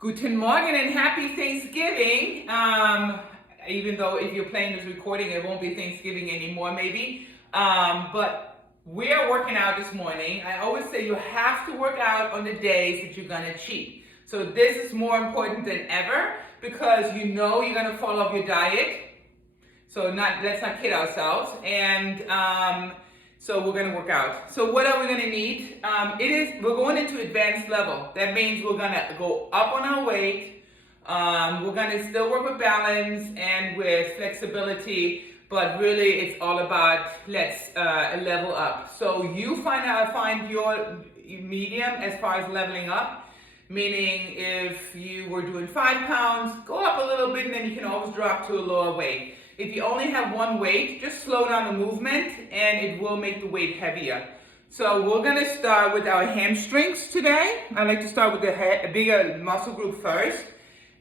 Guten Morgen and happy Thanksgiving. Even though if you're playing this recording, it won't be Thanksgiving anymore maybe. But we are working out this morning. I always say you have to work out on the days that you're gonna cheat. So this is more important than ever because you know you're gonna fall off your diet. So let's not kid ourselves. And so we're gonna work out. So what are we gonna need? We're going into advanced level. That means we're gonna go up on our weight. We're gonna still work with balance and with flexibility, but really it's all about let's level up. So you find your medium as far as leveling up, meaning if you were doing 5 pounds, go up a little bit and then you can always drop to a lower weight. If you only have one weight, just slow down the movement and it will make the weight heavier. So we're gonna start with our hamstrings today. I like to start with the bigger muscle group first.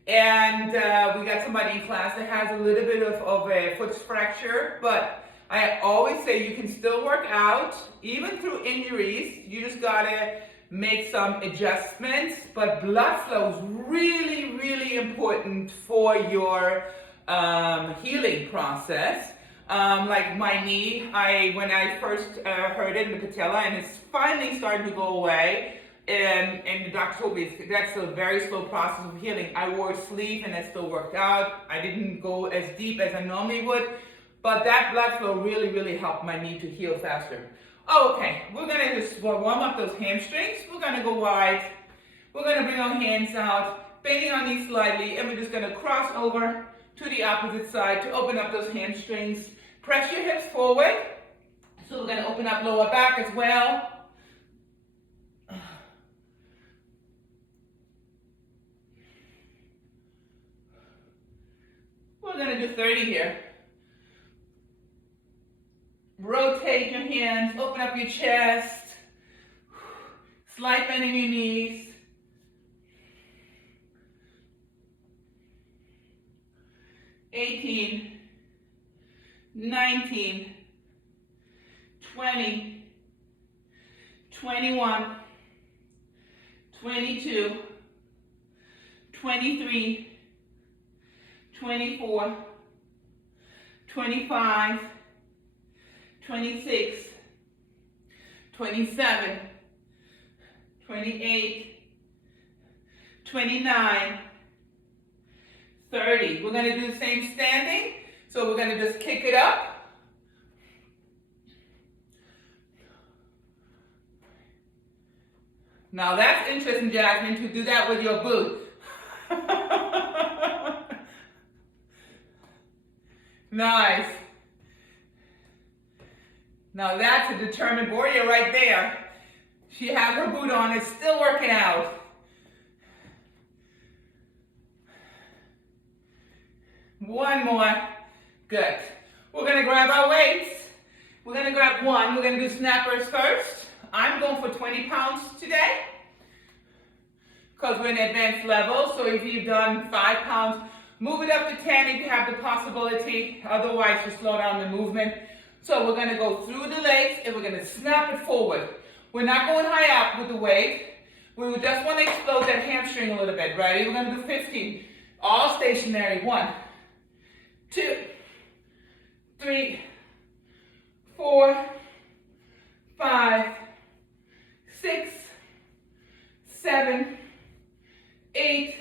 And we got somebody in class that has a little bit of a foot fracture, but I always say you can still work out, even through injuries. You just gotta make some adjustments, but blood flow is really, really important for your healing process. Like my knee, when I first hurt it in the patella, and it's finally starting to go away, and the doctor told me that's a very slow process of healing. I wore a sleeve and that still worked out. I didn't go as deep as I normally would, but that blood flow really, really helped my knee to heal faster. Okay, we're gonna just warm up those hamstrings. We're gonna go wide. We're gonna bring our hands out, bending our knees slightly, and we're just gonna cross over to the opposite side to open up those hamstrings. Press your hips forward. So we're gonna open up lower back as well. We're gonna do 30 here. Rotate your hands, open up your chest. Slight bend in your knees. 18, 19, 20, 21, 22, 23, 24, 25, 26, 27, 28, 29, 30. We're going to do the same standing. So we're going to just kick it up. Now that's interesting, Jasmine, to do that with your boot. Nice. Now that's a determined warrior right there. She has her boot on, it's still working out. One more. Good. We're going to grab our weights. We're going to grab one. We're going to do snappers first. I'm going for 20 pounds today because we're in advanced level. So if you've done 5 pounds, move it up to 10 if you have the possibility. Otherwise, just slow down the movement. So we're going to go through the legs and we're going to snap it forward. We're not going high up with the weight. We just want to explode that hamstring a little bit. Ready? We're going to do 15. All stationary. 1, 2, 3, 4, 5, 6, 7, 8,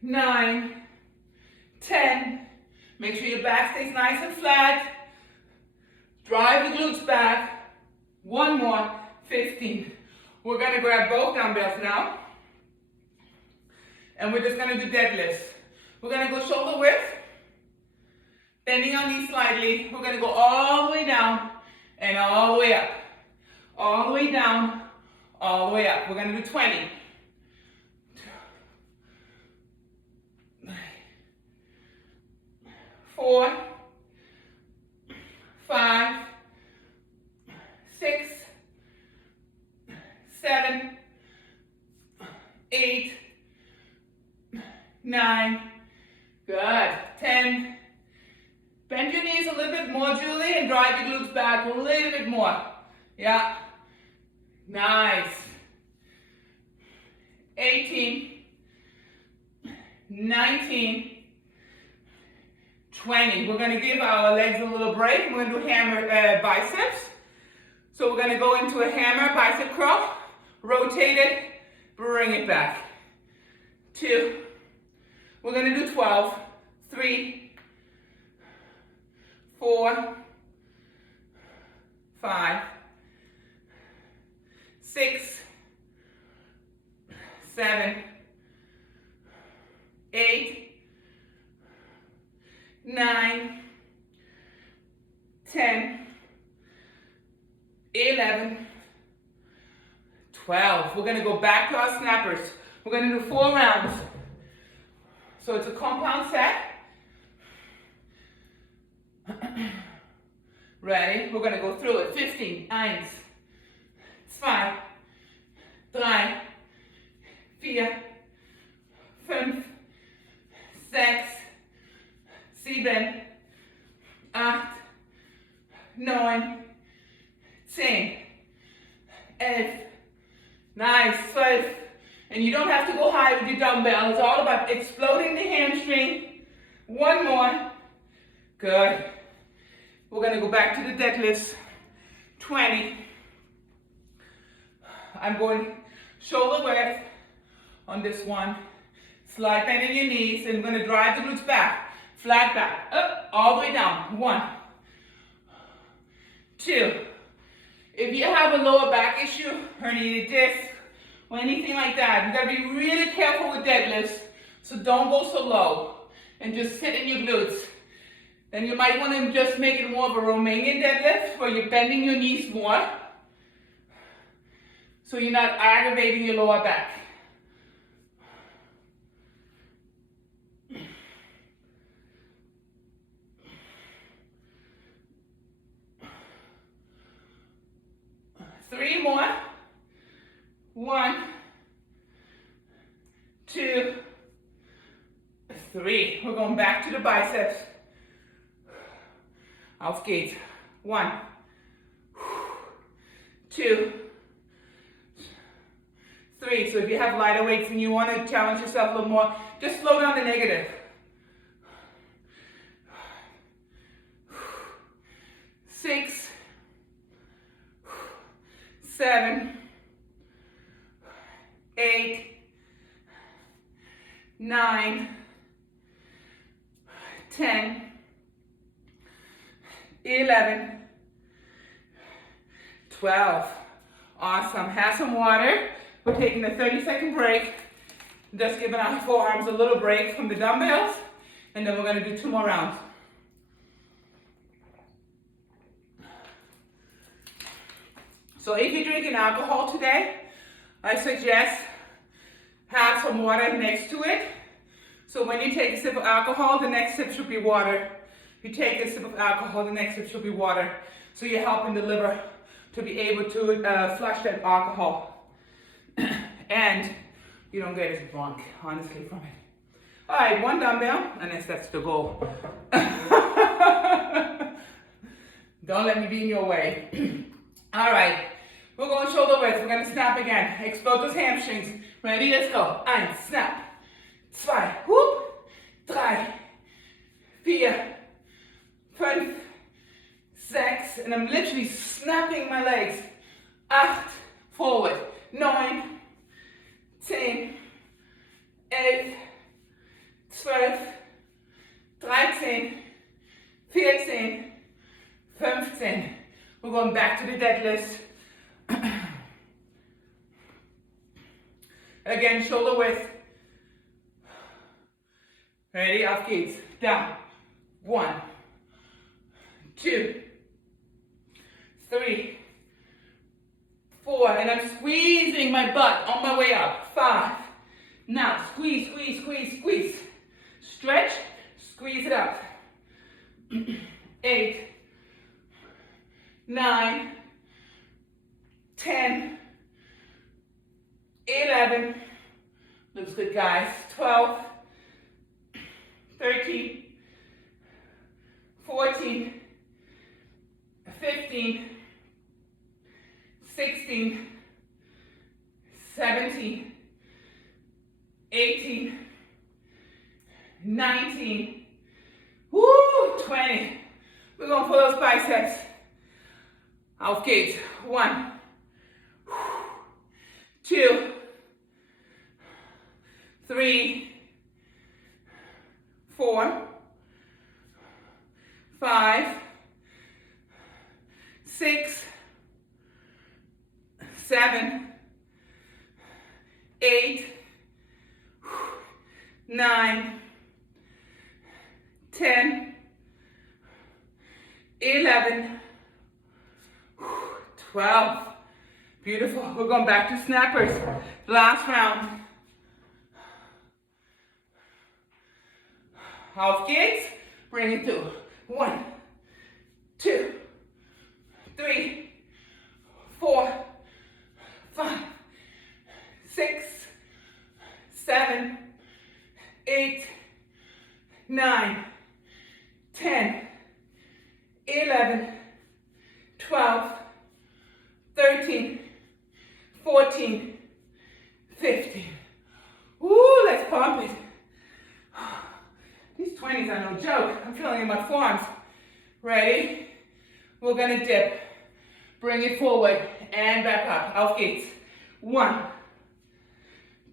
9, 10. Make sure your back stays nice and flat. Drive the glutes back. One more, 15. We're gonna grab both dumbbells now. And we're just gonna do deadlifts. We're gonna go shoulder width. Bending our knees slightly. We're gonna go all the way down and all the way up. All the way down, all the way up. We're gonna do 20. 4, 5, 6, 7, 8, 9. Good. 10. Bend your knees a little bit more, Julie, and drive your glutes back a little bit more. Yeah. Nice. 18, 19, 20. We're going to give our legs a little break. We're going to do hammer biceps. So we're going to go into a hammer bicep curl, rotate it, bring it back. 2. We're going to do 12. 3, 4, 5, 6, 7, 8, 9, 10, 11, 12. We're going to go back to our snappers. We're going to do 4 rounds. So it's a compound set. Ready? We're going to go through it. 15, 1, 2, 3, 4, 5, 6, 7, 8, 9, 10, 11, nice, 12. And you don't have to go high with your dumbbell. It's all about exploding the hamstring. 1 more. Good. We're going to go back to the deadlifts. 20. I'm going shoulder width on this one. Slide bend in your knees, and we're going to drive the glutes back. Flat back. Up, all the way down. 1. 2. If you have a lower back issue, herniated disc, or anything like that, you got to be really careful with deadlifts. So don't go so low and just sit in your glutes. Then you might want to just make it more of a Romanian deadlift where you're bending your knees more so you're not aggravating your lower back. Three more. 1, 2, 3. We're going back to the biceps. Auf geht's. 1, 2, 3. So if you have lighter weights and you want to challenge yourself a little more, just slow down the negative. 6, 7, 8, 9, 10, 11, 12. Awesome. Have some water. We're taking a 30-second break. Just giving our forearms a little break from the dumbbells. And then we're going to do 2 more rounds. So if you're drinking alcohol today, I suggest have some water next to it. So when you take a sip of alcohol, the next sip should be water. You take a sip of alcohol, the next sip should be water. So you're helping the liver to be able to flush that alcohol. And you don't get as drunk, honestly, from it. All right, 1 dumbbell, and then that's the goal. Don't let me be in your way. All right. We're going shoulder width. We're going to snap again. Explode those hamstrings. Ready? Let's go. 1, snap. 2, whoop. 3, 4, 5, 6. And I'm literally snapping my legs. 8, forward. 9, 10, 11, 12, 13, 14, 15. We're going back to the deadlifts. Again, shoulder width. Ready? Auf geht's. Down. 1, 2, 3, 4. And I'm squeezing my butt on my way up. 5. Now, squeeze, squeeze, squeeze, squeeze. Stretch, squeeze it up. 8, 9, 10, 11, looks good guys, 12, 13, 14, 15, 16, 17, 18, 19, woo, 20. We're going for those biceps. Auf geht's. 1, 2, 3, 4, 5, 6, 7, 8, 9, 10, 11, 12. Beautiful. We're going back to snappers. Last round. Auf geht's. Bring it through. 1, 2, 3, 4, 5, 6, 7, 8, 9, 10, 11, 12, 13, 14, 15. Woo, let's pump it. These 20s are no joke. I'm feeling in my forearms. Ready? We're gonna dip. Bring it forward and back up. Auf geht's. 1,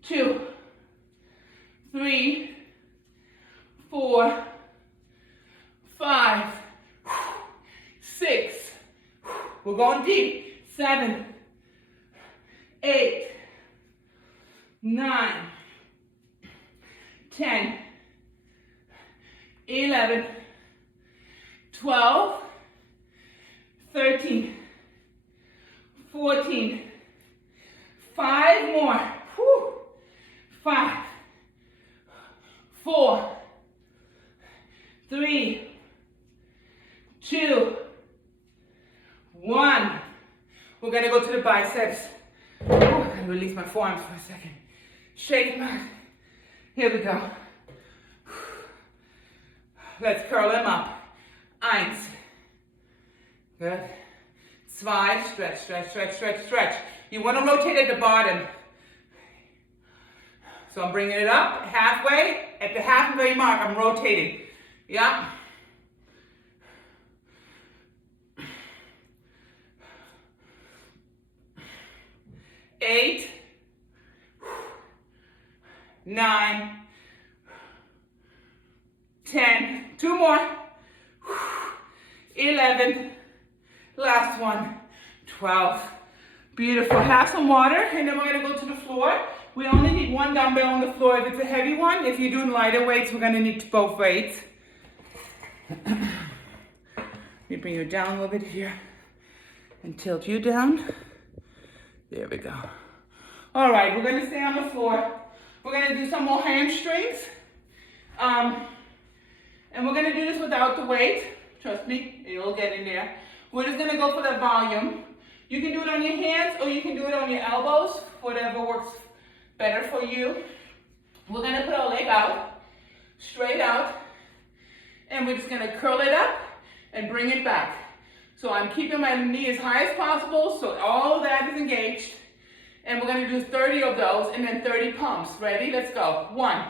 2, 3, 4, 5, 6. We're going deep. 7, 8, 9, 10, 11, 12, 13, 14, 5 more. Whew. 5, 4, 3, 2, 1. We're gonna go to the biceps. I'm gonna release my forearms for a second. Shake them out. Here we go. Let's curl them up. 1. Good. 2. Stretch, stretch, stretch, stretch, stretch. You want to rotate at the bottom. So I'm bringing it up halfway. At the halfway mark, I'm rotating. Yeah. 8, 9, 10, 2 more, 11, last one, 12. Beautiful. Have some water, and then we're going to go to the floor. We only need 1 dumbbell on the floor if it's a heavy one. If you're doing lighter weights, we're going to need both weights. Let me bring you down a little bit here and tilt you down. There we go. All right, we're going to stay on the floor. We're going to do some more hamstrings. And we're going to do this without the weight. Trust me, it'll get in there. We're just going to go for the volume. You can do it on your hands or you can do it on your elbows, whatever works better for you. We're going to put our leg out, straight out, and we're just going to curl it up and bring it back. So I'm keeping my knee as high as possible so all of that is engaged. And we're going to do 30 of those and then 30 pumps. Ready? Let's go. 1,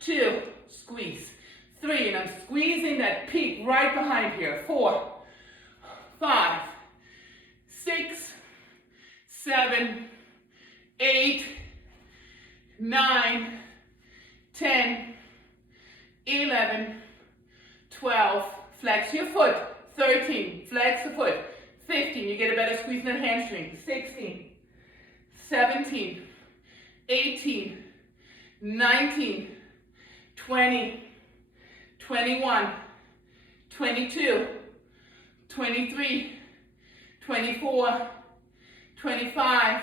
2, squeeze. 3, and I'm squeezing that peak right behind here. 4, 5, 6, 7, 8, 9, 10, 11, 12, flex your foot. 13, flex the foot. 15, you get a better squeeze in the hamstring. 16, 17, 18, 19, 20, 21, 22, 23, 24, 25,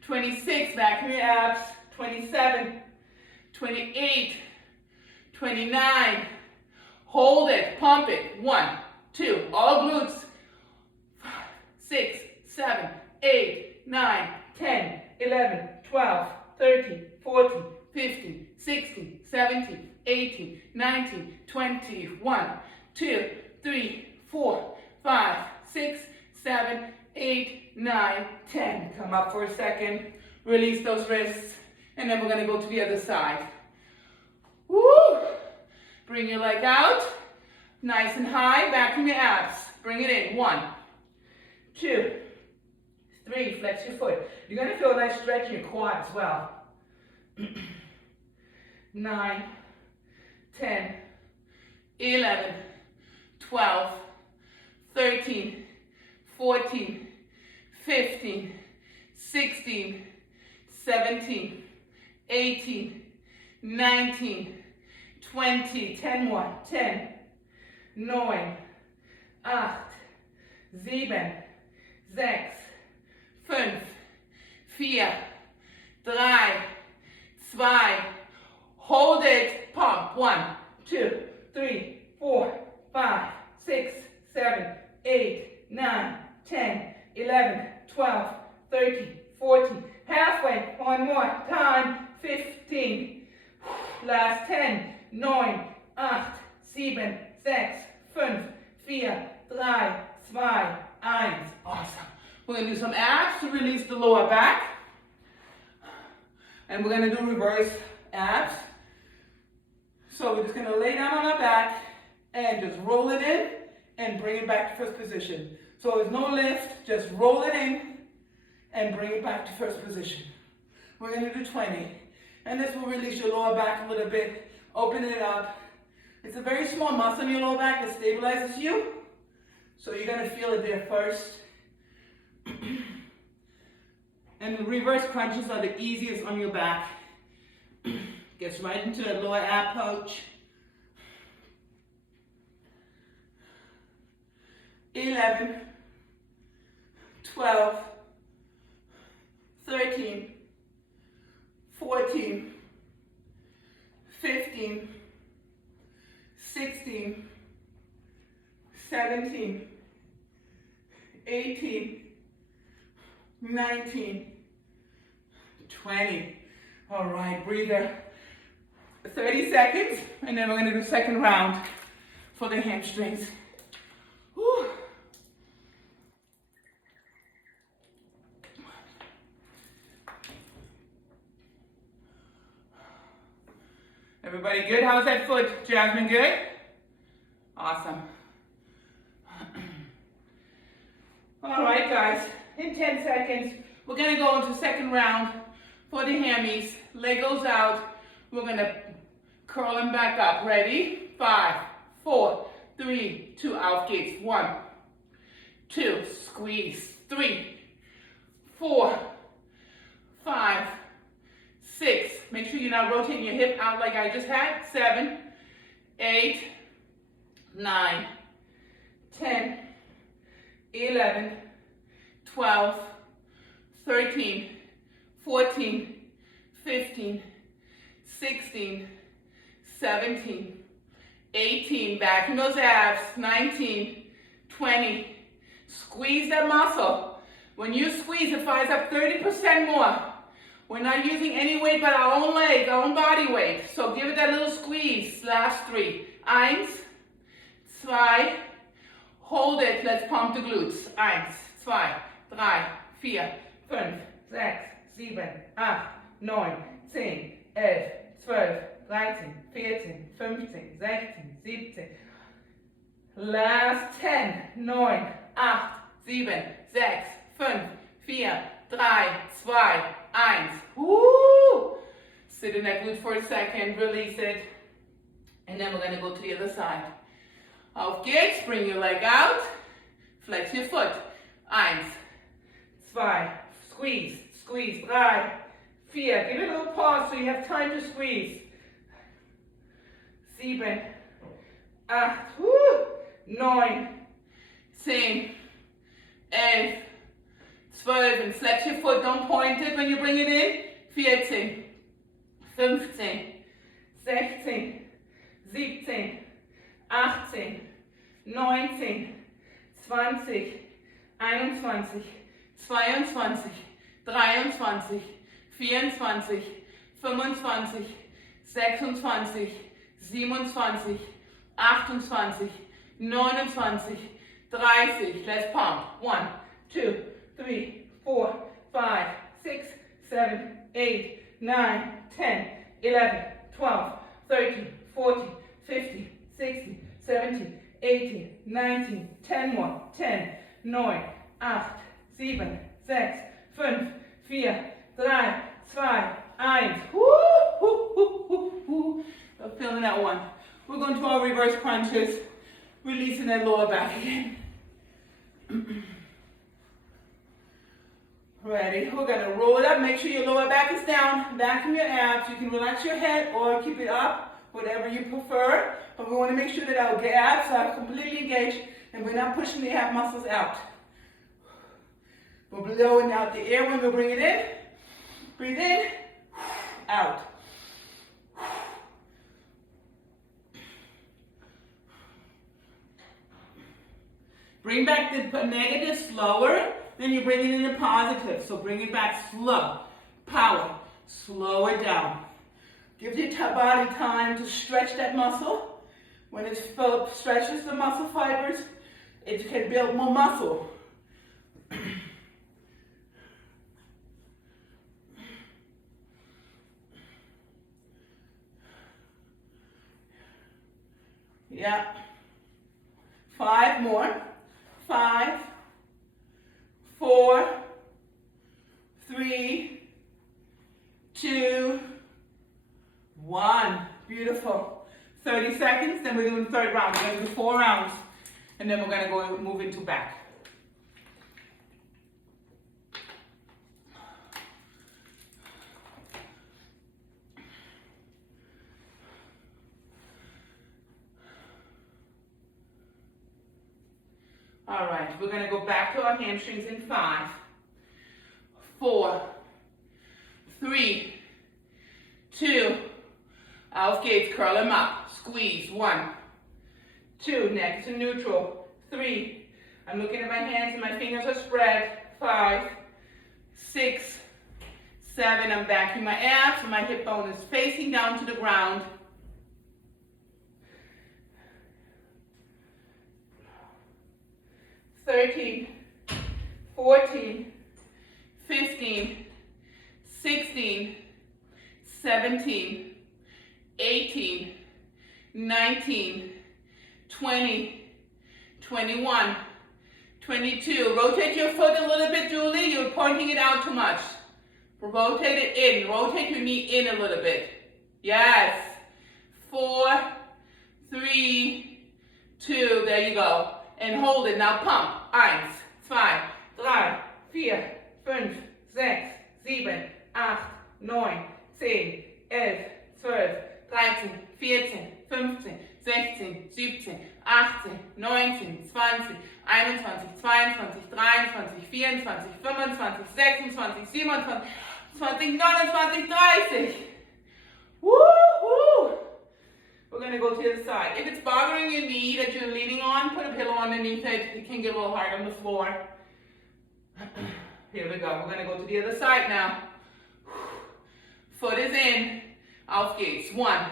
26, back to your abs, 27, 28, 29, hold it, pump it, 1, 2, all glutes, 5, 6, 7, 8, 9, 10, 11, 12, 13, 14, 15, 16, 17, 18, 19, 20, 1, 2, 3, 4, 5, 6, 7, 8, 9, 10. Come up for a second, release those wrists, and then we're going to go to the other side. Woo! Bring your leg out. Nice and high. Back from your abs. Bring it in. 1, 2, 3. Flex your foot. You're going to feel a nice stretch in your quad as well. 9, 10, 11, 12, 13, 14, 15, 16, 17, 18, 19, 20, 10 more, 10, 9, 8, 7, 6, 5, 4, 3, 2, hold it, pump, 1, 2, 3, 4, 5, 6, 7, 8, 9, 10, 11, 12, 13, 14, halfway, one more time, 15, last 10, 9, 8, 7, 6, 5, 4, 3, 2, 1. Awesome. We're going to do some abs to release the lower back. And we're going to do reverse abs. So we're just going to lay down on our back and just roll it in and bring it back to first position. So there's no lift, just roll it in and bring it back to first position. We're going to do 20. And this will release your lower back a little bit, open it up. It's a very small muscle in your lower back that stabilizes you. So you're going to feel it there first. And the reverse crunches are the easiest on your back. Gets right into the lower ab pouch. 11, 12, 13, 14, 15, 16, 17, 18, 19, 20. All right, breather. 30 seconds, and then we're going to do second round for the hamstrings. Whew. Everybody good? How's that foot? Jasmine, good? Awesome. All right, guys. In 10 seconds, we're going to go into second round for the hammies. Leg goes out. We're going to curl them back up. Ready? 5, 4, 3, 2. Aufgeht's. 1, 2. Squeeze. 3, 4, 5, 6. Make sure you're not rotating your hip out like I just had. 7, 8, 9, 10, 11, 12, 13, 14, 15, 16, 17, 18, back in those abs, 19, 20. Squeeze that muscle. When you squeeze, it fires up 30% more. We're not using any weight but our own leg, our own body weight. So give it that little squeeze. Last 3. 1, 2, hold it. Let's pump the glutes. 1, 2, 3, 4, 5, 6, 7, 8, 9, 10, 11, 12, 13, 14, 15, 16, 17. Last 10, 9, 8, 7, 6, 5, 4, 3, 2, 1. Woo! Sit in that glute for a second, release it, and then we're going to go to the other side. Auf geht's, bring your leg out, flex your foot. 1, 2, squeeze, squeeze, 3, 4. Give it a little pause so you have time to squeeze. 7, 8, 9, 10, 11, 12, and flex your foot, don't point it when you bring it in. 14, 15, 16, 17, 18, 19, 20, 21, 22, 23, 24, 25, 26, 27, 28, 29, 30. Let's pump. 1, 2, 3, 4, 5, 6, 7, 8, 9, 10, 11, 12, 13, 14, 15, 16, 17, 18, 19, 10 more, 10, 9, 8, 7, 6, 5, 4, 3, 2, 1. I'm feeling that one. We're going to our reverse crunches, releasing that lower back again. Ready? We're going to roll it up. Make sure your lower back is down. Vacuum your abs. You can relax your head or keep it up, whatever you prefer. But we want to make sure that our abs are completely engaged and we're not pushing the ab muscles out. We're blowing out the air when we bring it in. Breathe in, out. Bring back the negative slower, then you bring it into positive. So bring it back slow, power, slow it down. Give your body time to stretch that muscle. When it stretches the muscle fibers, it can build more muscle. Yeah. 5 more. 5, 4, 3, 2, 1. Beautiful. 30 seconds, then we're doing the third round. We're going to do 4 rounds, and then we're going to go move into back. All right, we're going to go back to our hamstrings in 5, 4, 3, 2, out gates, curl them up, squeeze, 1, 2, neck to neutral, 3, I'm looking at my hands and my fingers are spread, 5, 6, 7, I'm backing my abs, and my hip bone is facing down to the ground. 13, 14, 15, 16, 17, 18, 19, 20, 21, 22. Rotate your foot a little bit, Julie. You're pointing it out too much. Rotate it in. Rotate your knee in a little bit. Yes. 4, 3, 2. There you go. And hold it. Now pump. 1, 2, 3, 4, 5, 6, 7, 8, 9, 10, 11, 12, 13, 14, 15, 16, 17, 18, 19, 20, 21, 22, 23, 24, 25, 26, 27, 28, 29, 30. Woo-hoo! We're going to go to the other side. If it's bothering your knee that you're leaning on, put a pillow underneath it. It can get a little hard on the floor. Here we go. We're going to go to the other side now. Foot is in. Out gates. 1,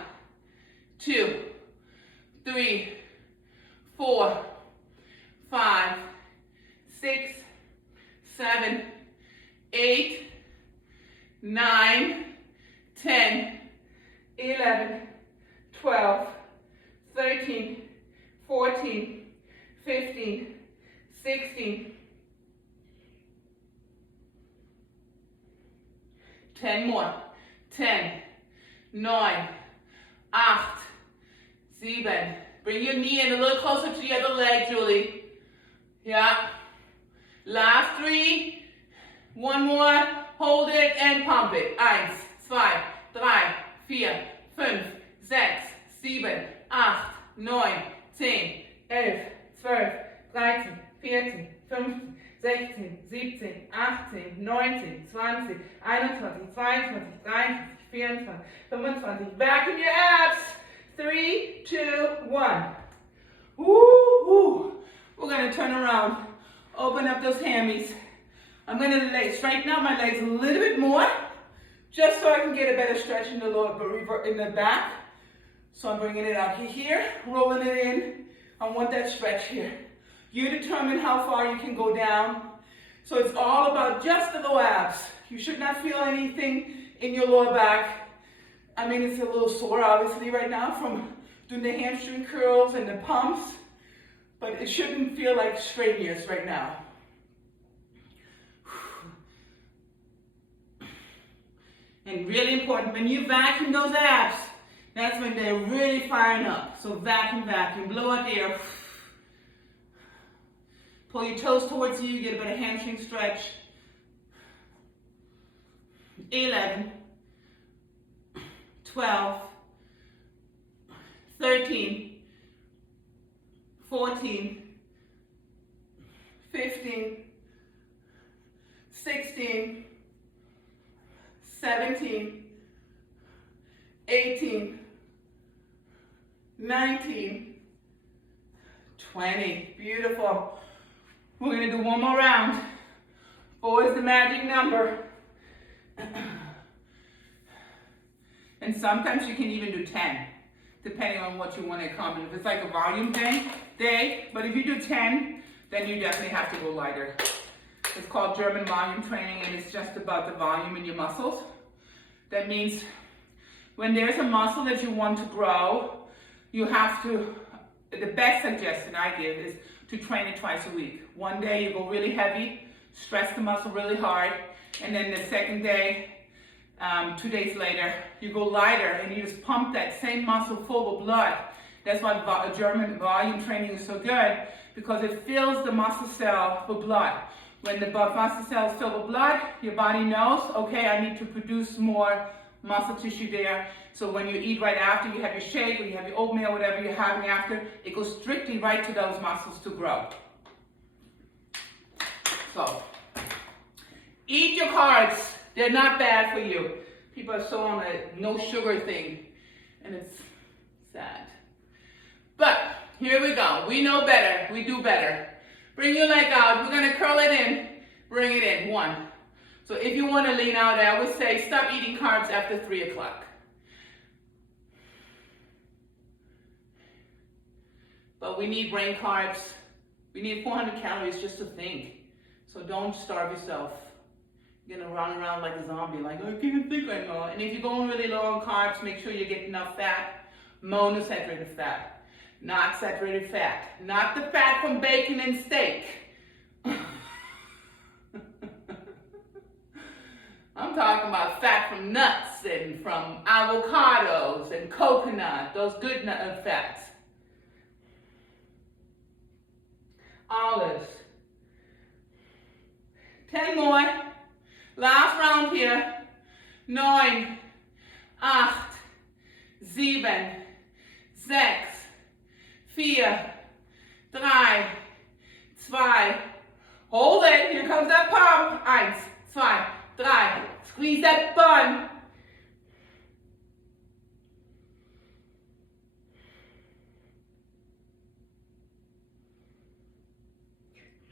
2, 3, 4, 5, 6, 7, 8, 9, 10, 11, 12, 13, 14, 15, 16, 10 more, 10, 9, 8, 7. Bring your knee in a little closer to the other leg, Julie. Yeah. Last 3, 1 more, hold it and pump it. 1, 2, 3, 4, 5, 6, 7, 8, 9, 10, 11, 12, 13, 14, 15, 16, 17, 18, 19, 20, 21, 22, 23, 24, 25. Back in your abs. 3, 2, 1. Woo! We're going to turn around. Open up those hammies. I'm going to straighten out my legs a little bit more, just so I can get a better stretch in the back. So I'm bringing it out here, rolling it in. I want that stretch here. You determine how far you can go down. So it's all about just the low abs. You should not feel anything in your lower back I mean, it's a little sore obviously right now from doing the hamstring curls and the pumps, but it shouldn't feel like strenuous right now. And really important, when you vacuum those abs, that's when they're really firing up. So vacuum, vacuum, blow out air. Pull your toes towards you, get a bit of hamstring stretch. 11, 12, 13, 14, 15, 16, 17, 18, 19, 20. Beautiful. We're going to do one more round. 4 is the magic number. And sometimes you can even do 10, depending on what you want to accomplish. If it's like a volume day, but if you do 10, then you definitely have to go lighter. It's called German volume training, and it's just about the volume in your muscles. That means when there's a muscle that you want to grow, you have to, the best suggestion I give is to train it twice a week. One day you go really heavy, stress the muscle really hard, and then the second day, 2 days later, you go lighter and you just pump that same muscle full of blood. That's why German volume training is so good, because it fills the muscle cell with blood. When the muscle cells fill with blood, your body knows, okay, I need to produce more muscle tissue there. So when you eat right after, you have your shake or you have your oatmeal, whatever you're having after, it goes strictly right to those muscles to grow. So, eat your carbs. They're not bad for you. People are so on a no sugar thing, and it's sad. But here we go. We know better. We do better. Bring your leg out. We're going to curl it in. Bring it in. 1. So if you want to lean out, I would say stop eating carbs after 3 o'clock. But we need brain carbs. We need 400 calories just to think. So don't starve yourself. You're going to run around like a zombie, like, I can't think anymore. And if you're going really low on carbs, make sure you get enough fat, monosaturated fat, not saturated fat, not the fat from bacon and steak. I'm talking about fat from nuts and from avocados and coconut, those good fats. Olives. 10 more. Last round here. 9, 8, 7, 6, 4, 3, 2. Hold it. Here comes that pump. 1, 2, 3. Squeeze that bun.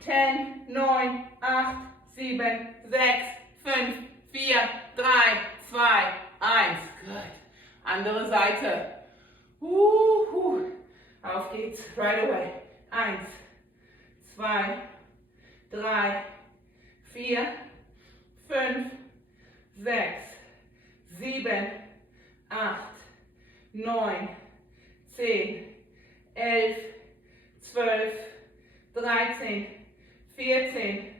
10, 9, 8, 7, 6, 5, 4, 3, 2, 1. Good. Andere Seite. Auf geht's. Right away. 1, 2, 3, 4, 5, 6, 7, 8, 9, 10, 11, 12, 13, 14,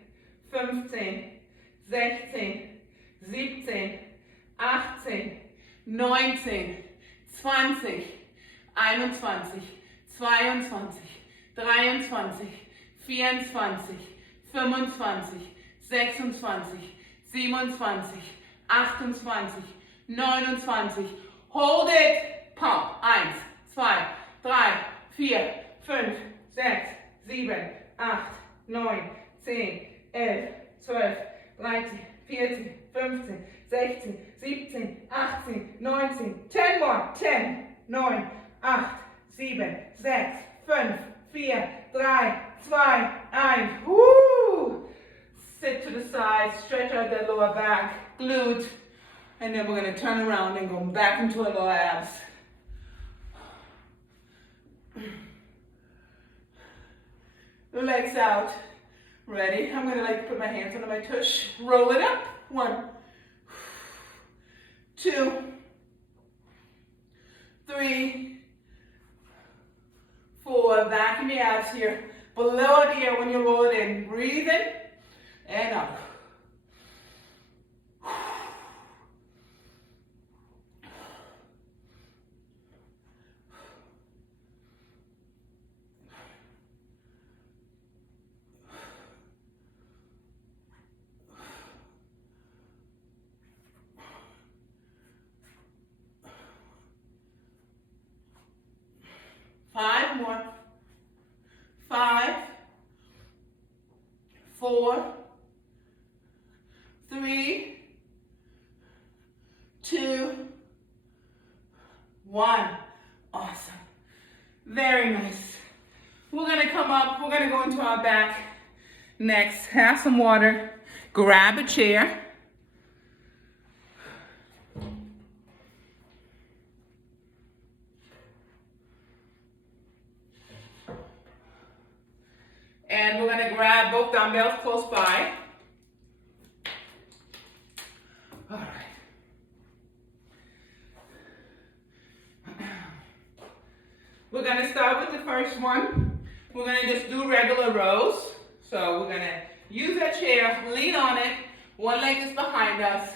15, 16, 17, 18, 19, 20, 21, 22, 23, 24, 25, 26, 27, 28, 29. Hold it. Pump. 1, 2, 3, 4, 5, 6, 7, 8, 9, 10, 11, 12, 13, 14, 15, 16, 17, 18, 19. 10 more. 10, 9, 8, 7, 6, 5, 4, 3, 2, 1. Woo! Sit to the side, stretch out that lower back, glute, and then we're going to turn around and go back into our lower abs. Legs out. Ready? I'm going to put my hands under my tush, roll it up. 1, 2, 3, 4, vacuum the abs here. Below the air when you roll it in. Breathe in and up. 5 more. 5, 4, 3, 2, 1. Awesome. Very nice. We're going to come up. We're going to go into our back next. Have some water. Grab a chair. And we're going to grab both dumbbells close by. All right. We're going to start with the first one. We're going to just do regular rows. So we're going to use that chair, lean on it. One leg is behind us.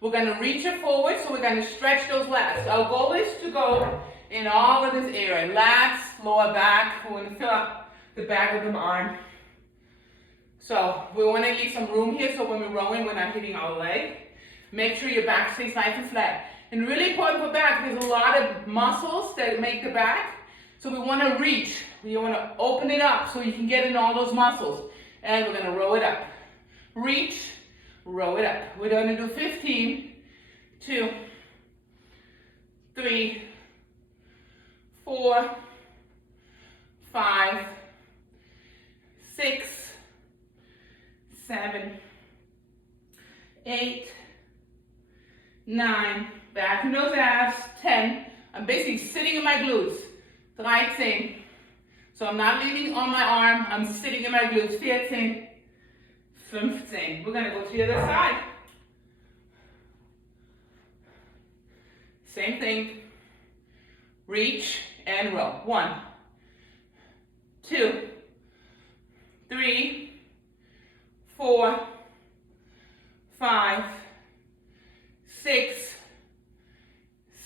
We're going to reach it forward, so we're going to stretch those lats. Our goal is to go in all of this area. Lats, lower back. We're going to fill up the back of the arm. So we want to leave some room here so when we're rowing, we're not hitting our leg. Make sure your back stays nice and flat. And really important for back, there's a lot of muscles that make the back. So we want to reach. We want to open it up so you can get in all those muscles. And we're going to row it up. Reach, row it up. We're going to do 15, 2, 3, 4, 5, 6, 7, 8, 9, back in those abs, 10. I'm basically sitting in my glutes. 13. So I'm not leaning on my arm, I'm sitting in my glutes. 14, 15. We're gonna go to the other side. Same thing. Reach and row. 1, 2, 3, 4, 5, 6,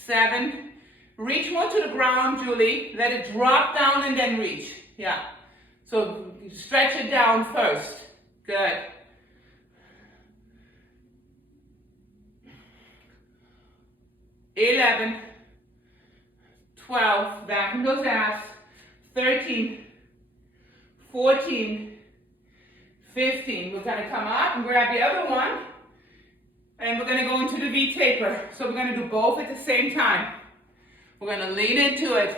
7. Reach more to the ground, Julie. Let it drop down and then reach. Yeah. So stretch it down first. Good. $11, 12, back in those abs. 13, 14, 15. We're going to come up and grab the other one. And we're going to go into the V taper. So we're going to do both at the same time. We're going to lean into it.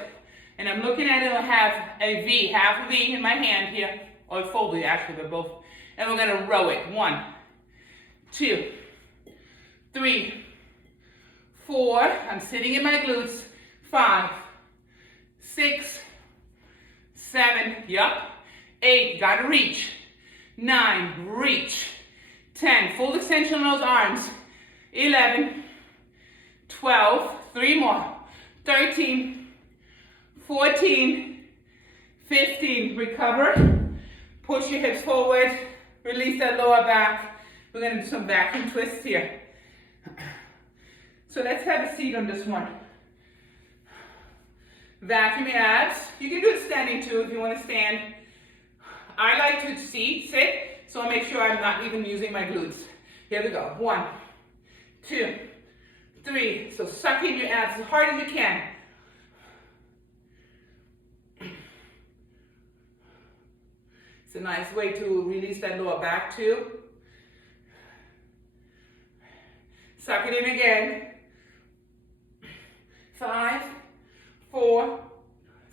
And I'm looking at it, I'll have a V, half a V in my hand here. Or a full V, actually, they're both. And we're going to row it. 1, 2, 3, 4. I'm sitting in my glutes. 5, 6, 7. Yup. 8. Got to reach. 9. Reach. 10. Full extension on those arms. 11, 12. 3 more. 13, 14, 15. Recover. Push your hips forward. Release that lower back. We're going to do some vacuum twists here. So let's have a seat on this one. Vacuum your abs. You can do it standing too if you want to stand. I like to sit, so I make sure I'm not even using my glutes. Here we go. 1, 2, 3. So suck in your abs as hard as you can. It's a nice way to release that lower back too. Suck it in again. 5, 4,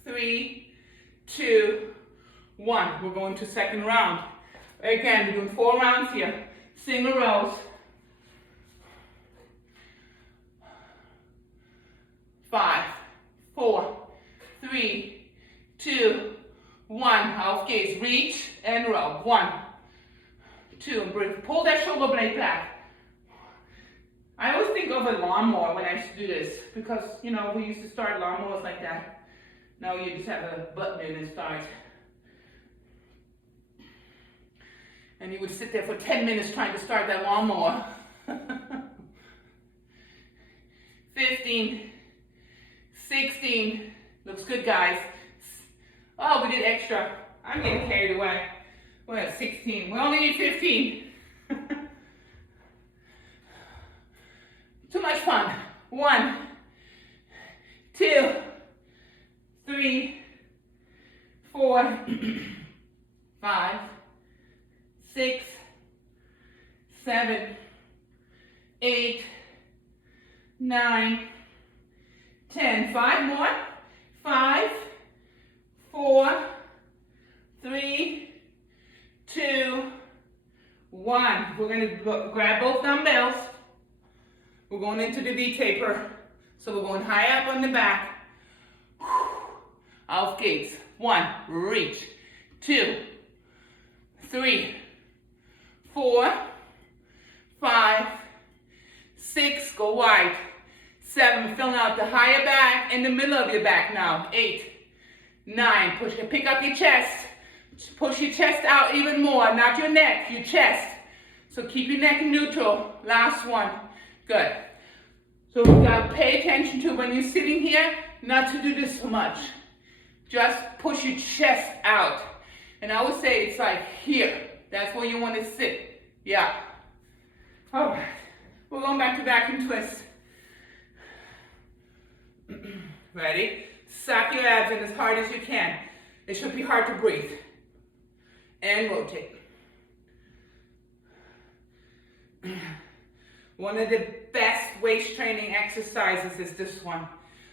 3, 2, 1. We're going to second round. Again, we're doing 4 rounds here. Single rows. 5, 4, 3, 2, 1. Half gaze. Reach and row. 1, 2. And breathe. Pull that shoulder blade back. I always think of a lawnmower when I used to do this because, you know, we used to start lawnmowers like that. Now you just have a button in and start. And you would sit there for 10 minutes trying to start that lawnmower. 15, 16, looks good, guys. Oh, we did extra. I'm getting carried away. We have 16, we only need 15. Too much fun. 1, 2, 3, 4, 5, 6, 7, 8, 9, 10. 5 more. 5, 4, 3, 2, 1. We're going to grab both dumbbells. We're going into the V taper. So we're going high up on the back. Auf geht's. 1, reach. 2, 3, 4, 5, 6, go wide. 7, filling out the higher back and the middle of your back now. 8, 9, pick up your chest. Push your chest out even more, not your neck, your chest. So keep your neck neutral. Last one. Good. So we got to pay attention to when you're sitting here, not to do this so much. Just push your chest out. And I would say it's like here. That's where you want to sit. Yeah. All right. We're going back and twist. Ready? Suck your abs in as hard as you can. It should be hard to breathe. And rotate. One of the best waist training exercises is this one.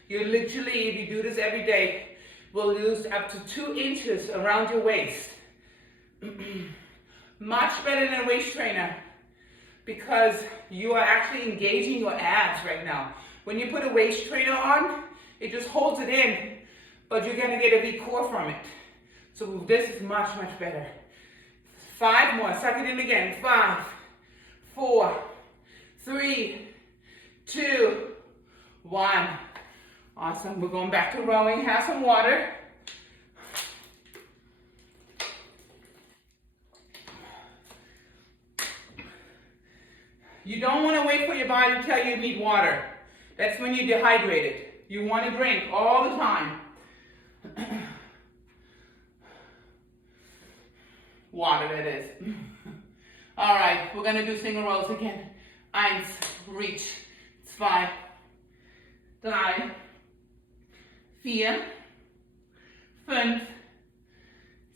You literally, if you do this every day, will lose up to 2 inches around your waist. Much better than a waist trainer because you are actually engaging your abs right now. When you put a waist trainer on, it just holds it in, but you're gonna get a V core from it. So this is much, much better. 5 more, suck it in again. 5, 4, 3, 2, 1. Awesome, we're going back to rowing. Have some water. You don't want to wait for your body to tell you you need water. That's when you're dehydrated. You want to drink all the time. Water, that is. All right, we're going to do single rows again. 1, reach. 2, 3, 4, 5,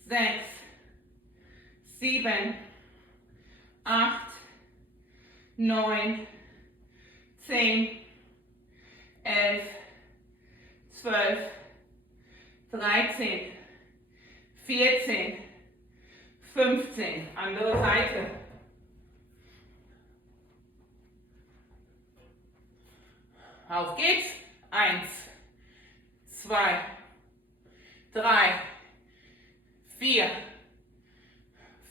6, 7, 8, 9, 10, 11, 12, 13, 14, 15. Andere Seite. Auf geht's. 1, 2, 3, 4,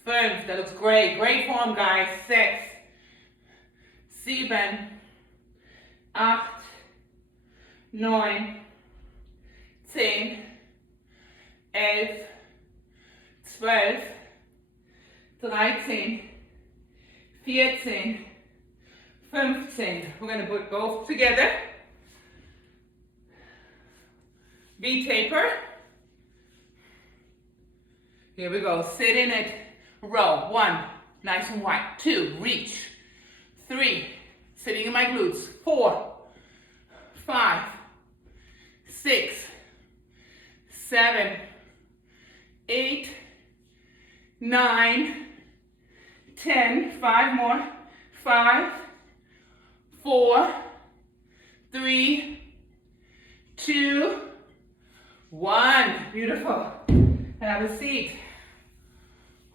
5. That looks great. Great form, guys. 6, 7, 8, 9, 10, 11, 12, 13, 14, 15. We're going to put both together. V taper. Here we go. Sit in it. Row. 1, nice and wide. 2, reach. 3, sitting in my glutes. 4, 5, 6, 7, 8, 9, 10. 5 more. 5, 4, 3, 2, 1. Beautiful. Have a seat.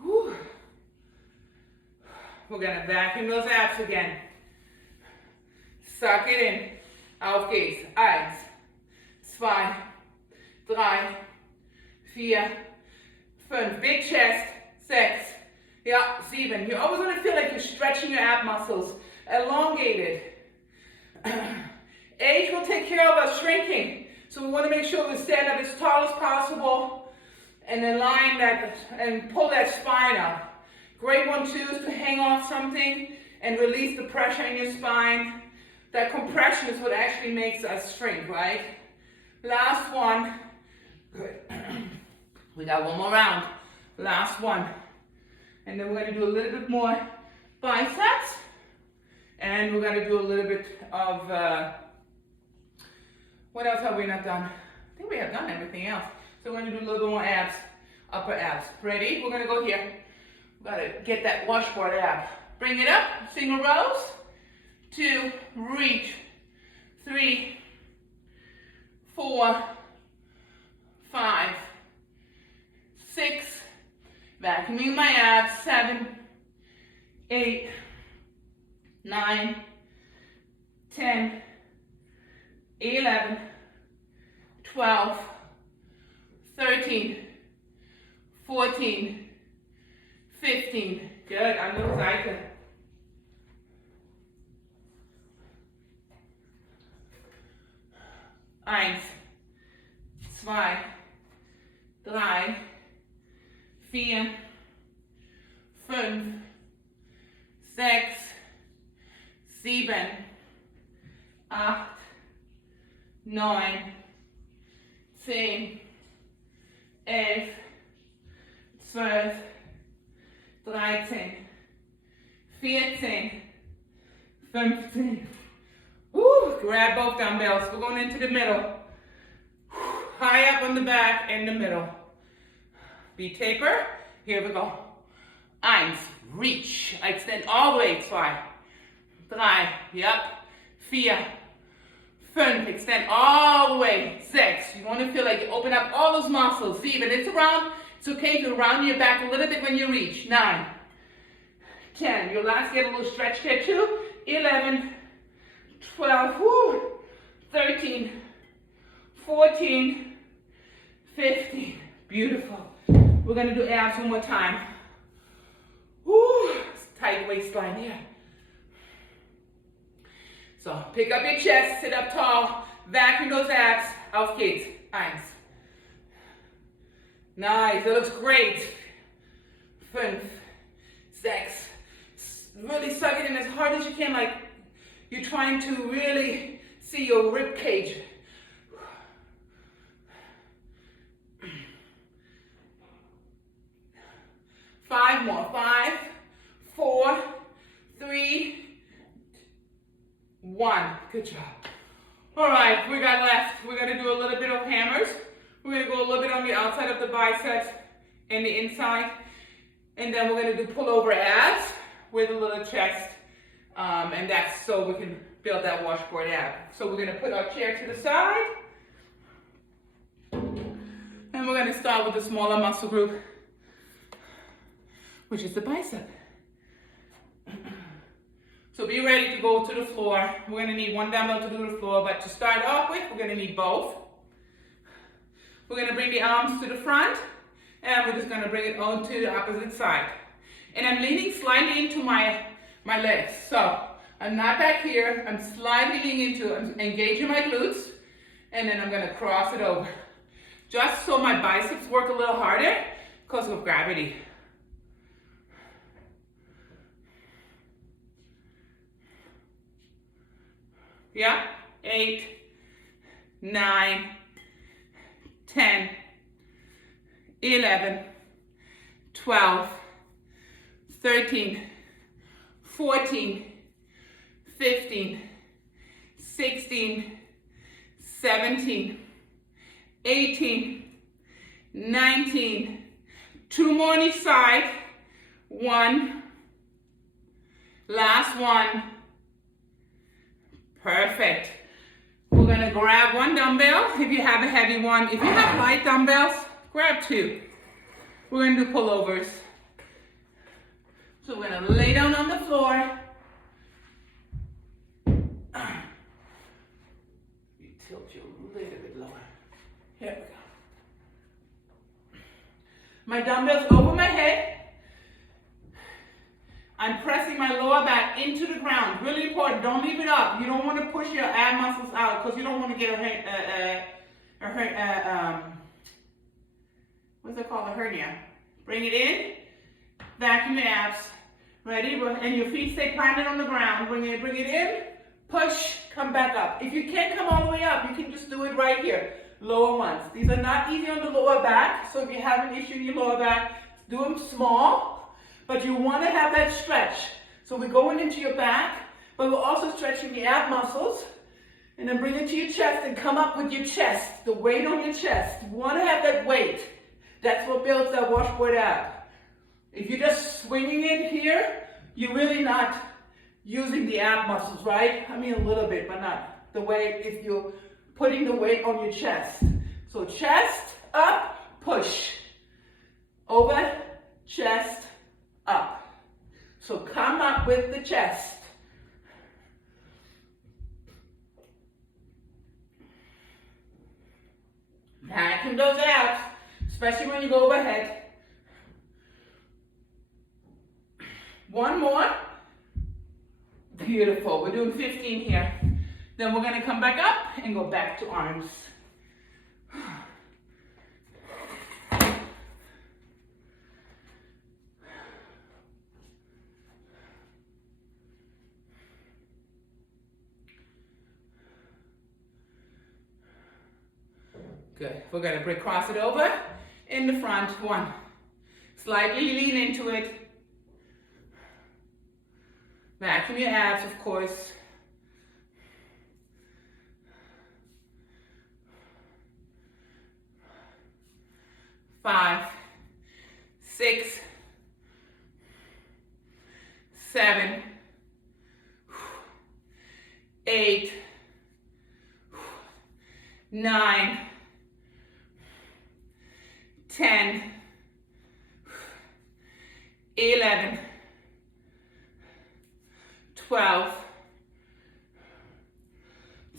Whew. We're gonna vacuum those abs again. Suck it in. Auf geht's. 1, 2, 3, 4, 5. Big chest. 6. Yeah, 7. You always want to feel like you're stretching your ab muscles. Elongated. Age will take care of us shrinking. So we want to make sure we stand up as tall as possible and align that and pull that spine up. Great one too is to hang off something and release the pressure in your spine. That compression is what actually makes us shrink, right? Last one. Good. We got one more round. Last one. And then we're going to do a little bit more biceps. And we're going to do a little bit of, what else have we not done? I think we have done everything else. So we're going to do a little bit more abs, upper abs. Ready? We're going to go here. We've got to get that washboard ab. Bring it up, single rows. 2, reach. 3, 4, 5, 6, vacuuming my abs. 7, 8, 9, 10, 11, 12, 13, 14, 15. Good, I'm excited. 1, 2, 3, 4, 5, 6, 7, 8, 9, 10, 11, 12, 13, 14, 15. Woo, grab both dumbbells. We're going into the middle. High up on the back in the middle. Be taper. Here we go. 1, reach. I extend all the way. 2, 3, yep. 4, 5, extend all the way. 6, you want to feel like you open up all those muscles. See, when it's around, it's okay to round your back a little bit when you reach. 9, 10, your last get a little stretch there too. 11, 12, whoo, 13, 14, 15. Beautiful. We're going to do abs one more time. Whoo, tight waistline here. So pick up your chest, sit up tall, vacuum those abs. Auf geht's. 1. Nice, that looks great. 5, 6. Really suck it in as hard as you can, like you're trying to really see your rib cage. 5 more. 5, 4, 3, 1. Good job. All right, we got left. We're going to do a little bit of hammers. We're going to go a little bit on the outside of the biceps and the inside. And then we're going to do pullover abs with a little chest. And that's so we can build that washboard ab. So we're going to put our chair to the side. And we're going to start with the smaller muscle group, which is the bicep. So be ready to go to the floor. We're going to need one dumbbell to do the floor, but to start off with, we're going to need both. We're going to bring the arms to the front, and we're just going to bring it on to the opposite side. And I'm leaning slightly into my legs. So I'm not back here. I'm slightly leaning into, I'm engaging my glutes, and then I'm going to cross it over. Just so my biceps work a little harder because of gravity. Yeah, 8, 9, 10, 11, 12, 13, 14, 15, 16, 17, 18, 19, 2 more on each side, 1, last one. Perfect. We're going to grab one dumbbell if you have a heavy one. If you have light dumbbells, grab 2. We're going to do pullovers. So we're going to lay down on the floor. You tilt you a little bit lower. Here we go. My dumbbells over my head. I'm pressing my lower back into the ground. Really important. Don't leave it up. You don't want to push your ab muscles out because you don't want to get what's it called? A hernia. Bring it in. Vacuum the abs. Ready? And your feet stay planted on the ground. Bring it in. Push. Come back up. If you can't come all the way up, you can just do it right here. Lower ones. These are not easy on the lower back. So if you have an issue in your lower back, do them small. But you want to have that stretch. So we're going into your back, but we're also stretching the ab muscles. And then bring it to your chest and come up with your chest. The weight on your chest. You want to have that weight. That's what builds that washboard ab. If you're just swinging it here, you're really not using the ab muscles, right? I mean a little bit, but not the way if you're putting the weight on your chest. So chest, up, push. Over, chest, up. So come up with the chest. Vacuum those abs, especially when you go overhead. One more. Beautiful. We're doing 15 here. Then we're going to come back up and go back to arms. Good. We're going to cross it over in the front. One. Slightly lean into it. Vacuum your abs, of course. Five, 6, 7, 8, 9, 10, 11, 12,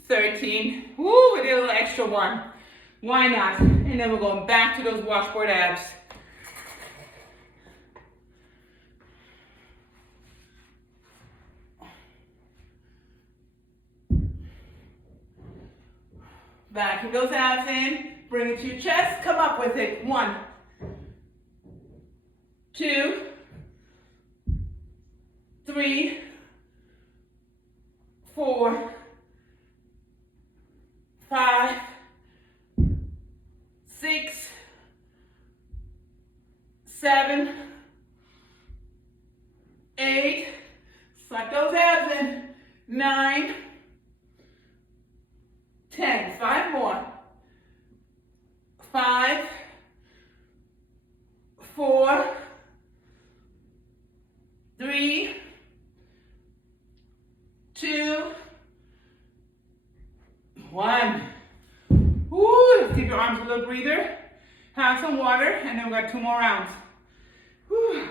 13. Woo, we did a little extra one. Why not? And then we're going back to those washboard abs. Vacuum those abs in. Bring it to your chest. Come up with it. 1, 2, 3, 4, 5, 6, 7, 8, suck those abs in, 9, 10, 5 more, 5, 4, 3, 2, 1. Woo, let's give your arms a little breather. Have some water, and then we've got 2 more rounds. Woo.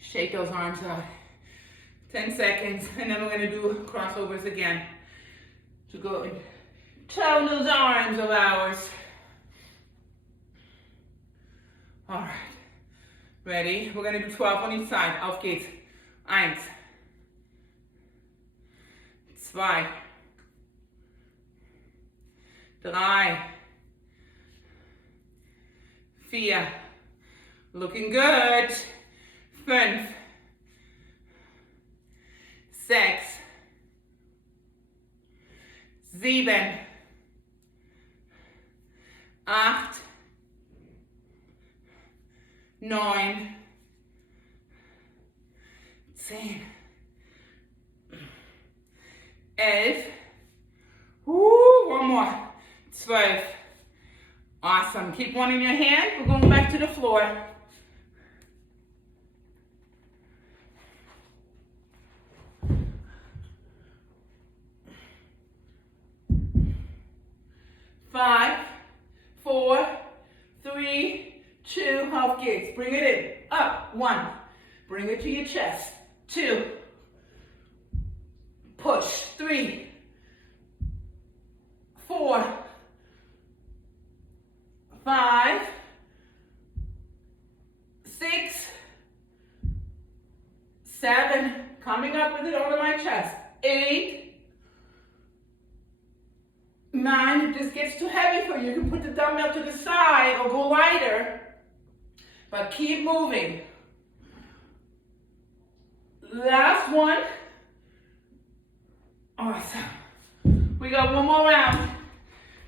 Shake those arms out. 10 seconds, and then we're going to do crossovers again to go and tone those arms of ours. All right, ready? We're going to do 12 on each side. Auf geht's. 1, 2, 3, 4, looking good, 5, 6, 7, 8, 9, 10, 11, one more, 12. Awesome. Keep one in your hand. We're going back to the floor. Five, 4, 3, 2, half gigs. Bring it in. Up. 9, if this gets too heavy for you, you can put the dumbbell to the side or go lighter, but keep moving. Last one. Awesome. We got one more round.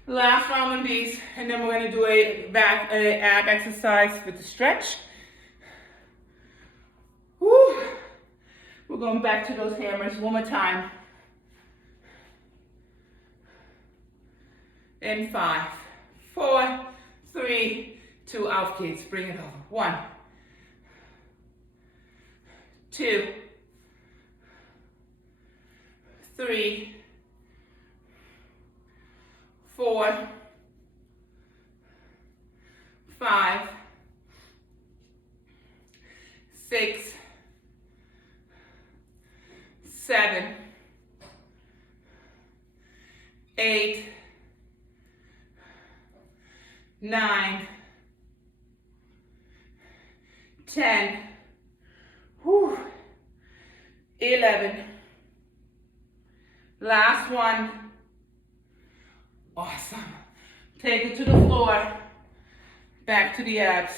Last round on these, and then we're gonna do a ab exercise with the stretch. Woo. We're going back to those hammers one more time. In 5, 4, 3, 2, out kids, bring it over. 1, 2, 3, 4, 5, 6, 7, 8, 9, 10, 11. Last one. Awesome. Take it to the floor. Back to the abs.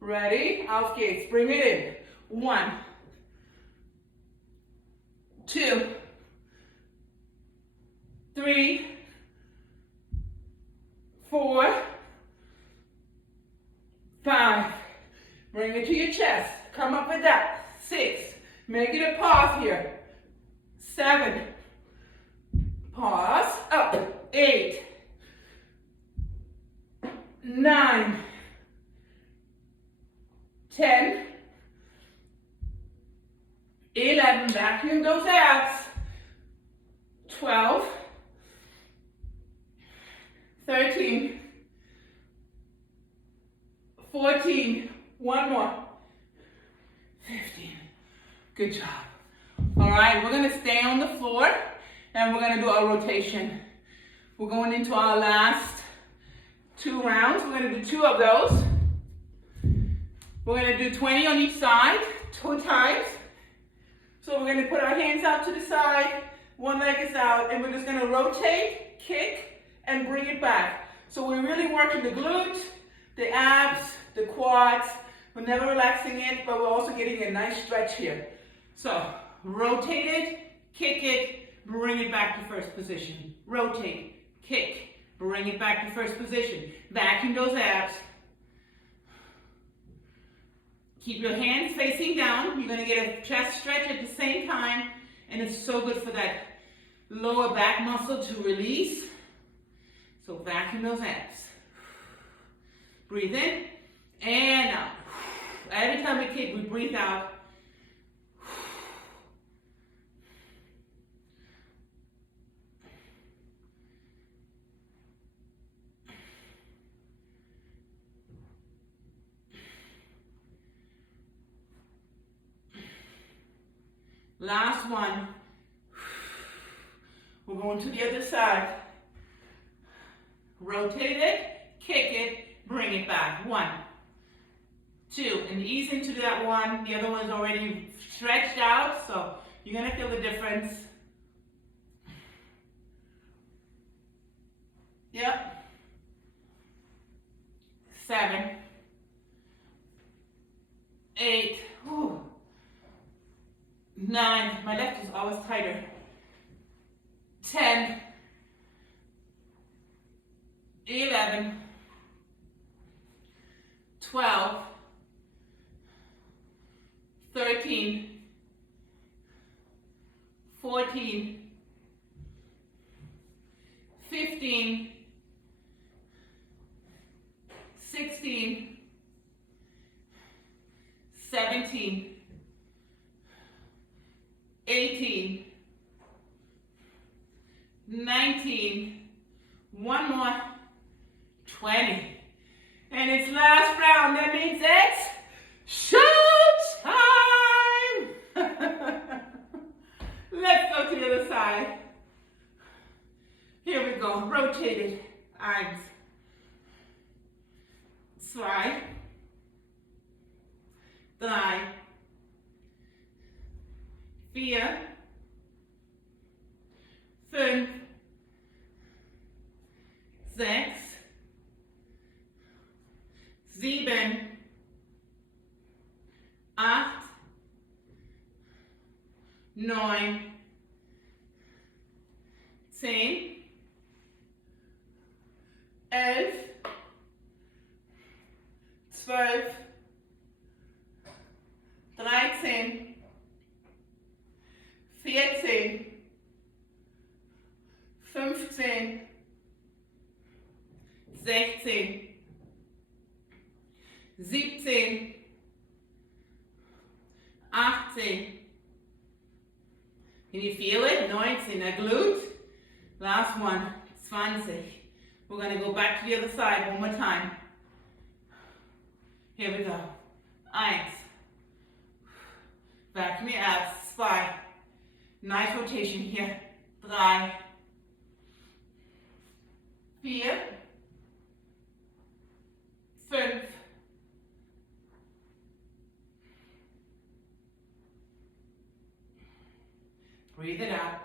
Ready? Out gates. Bring it in. 1, 2, 3, 4, 5. Bring it to your chest. Come up with that. 6. Make it a pause here. 7. Pause. Up. 8. 9. 10. 11. Vacuum those abs. 12. 13. 14. One more. 15. Good job. All right, we're gonna stay on the floor and we're gonna do our rotation. We're going into our last 2 rounds. We're gonna do 2 of those. We're gonna do 20 on each side, 2 times. So we're gonna put our hands out to the side, one leg is out, and we're just gonna rotate, kick, and bring it back. So we're really working the glutes, the abs, the quads. We're never relaxing it, but we're also getting a nice stretch here. So rotate it, kick it, bring it back to first position. Rotate, kick, bring it back to first position. Vacuum those abs. Keep your hands facing down. You're gonna get a chest stretch at the same time, and it's so good for that lower back muscle to release. So vacuum those abs. Breathe in and out. Every time we kick, we breathe out. Last one. We're going to the other side. Rotate it, kick it, bring it back. 1, 2, and ease into that one. The other one's already stretched out, so you're gonna feel the difference. Yep. 7, 8, 9, my left is always tighter. 10, 11, 12, 13, 14, 15, 16, 17, 18, 19, one more, 20. And it's last round, that means it's show time! Let's go to the other side. Here we go, rotated arms. 2, 3, 4, 5, 6, 7, 8, 9, 10, 11, 12, 13, 14, 15, 16, 17, 18. Can you feel it? 19. A glute. Last one. 20. We're going to go back to the other side one more time. Here we go. 1. Back mir abs. 2. Nice rotation here. 3. 4. 5. 'Breathe it out.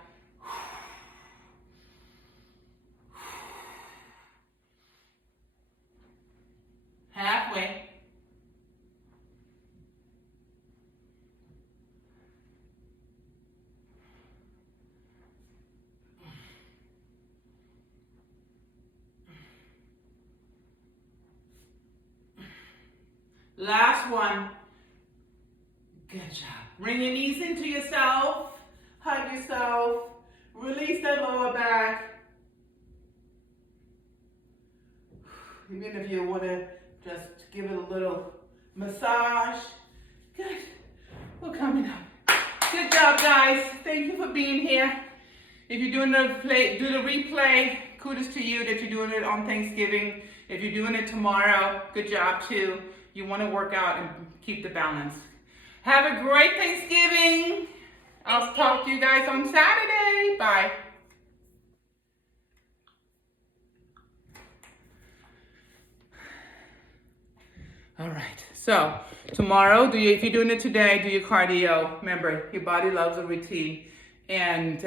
Halfway. Last one. Good job. Bring your knees into yourself. Hug yourself. Release that lower back. Even if you want to just give it a little massage. Good. We're coming up. Good job, guys. Thank you for being here. If you're doing the replay, kudos to you that you're doing it on Thanksgiving. If you're doing it tomorrow, good job too. You want to work out and keep the balance. Have a great Thanksgiving. I'll talk to you guys on Saturday. Bye. All right. So tomorrow, if you're doing it today, do your cardio. Remember, your body loves a routine, and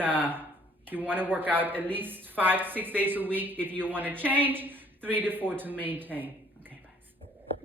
you want to work out at least 5 to 6 days a week. If you want to change, 3 to 4 to maintain.